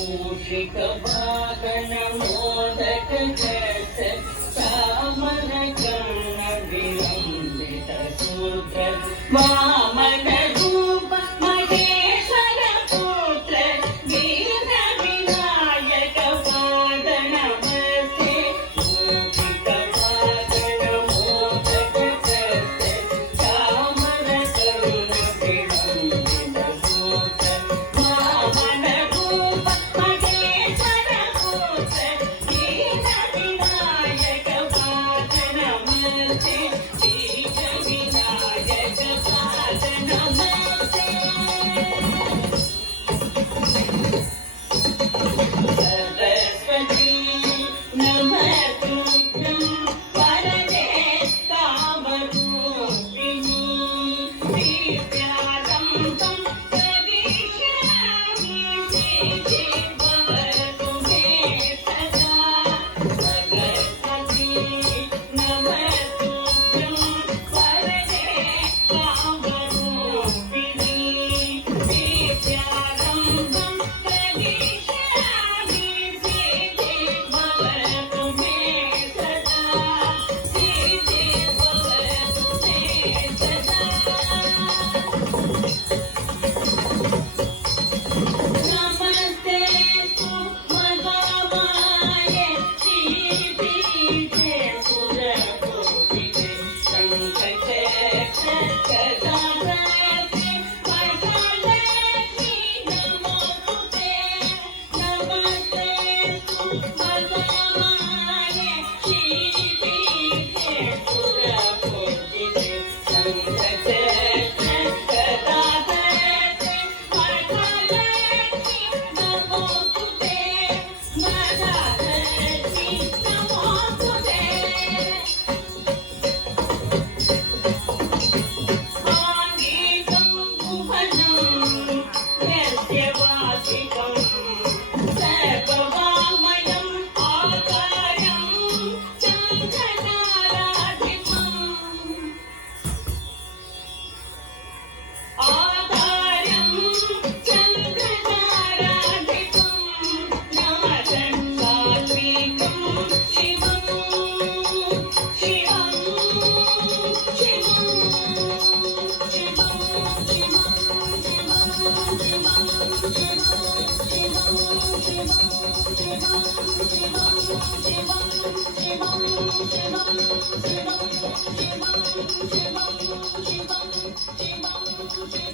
मूषिक वाहन मोदक जट सामन कर्ण विलंबित सूत्र वामन रूप महेश्वर पुत्र वीर विनायक पाद नमस्ते मूषिक वाहन मोदक जट सामन कर्ण विलंबित सूत्र वामन रूप महेश्वर पुत्र वीर विनायक पाद नमस्ते वीर विनायक पाद नमस्ते सरस्वती नमस्तुभ्यं वरदे कामरूपिणी दिव्यालम्बं करिष्यामि ते भवतु मे सदा सरस्वती नमस्तुभ्यं वरदे कामरूपिणी दिव्यालम्बं करिष्यामि ते भवतु मे सदा भवतु मे सदा नमस्ते तु मदामाये श्रीपीठे सुरपूजिते शङ्खचक्रे गदाप्रते वरलक्ष्मी नमोस्तुते नमस्ते तु मदामाये श्रीपीठे सुरपूजिते शङ्खचक्रे गदाप्रते वरलक्ष्मी नमोस्तुते महालक्ष्मी नमोस्तुते आङ्गिकं भुवनं यस्य वाचिकं सर्ववाङ्मयम् आकारं चन्द्रताराधिपम् आकारं चन्द्रताराधिपं नादन्दात्मिकं शिवं शिवं शिवं शिवं शिवं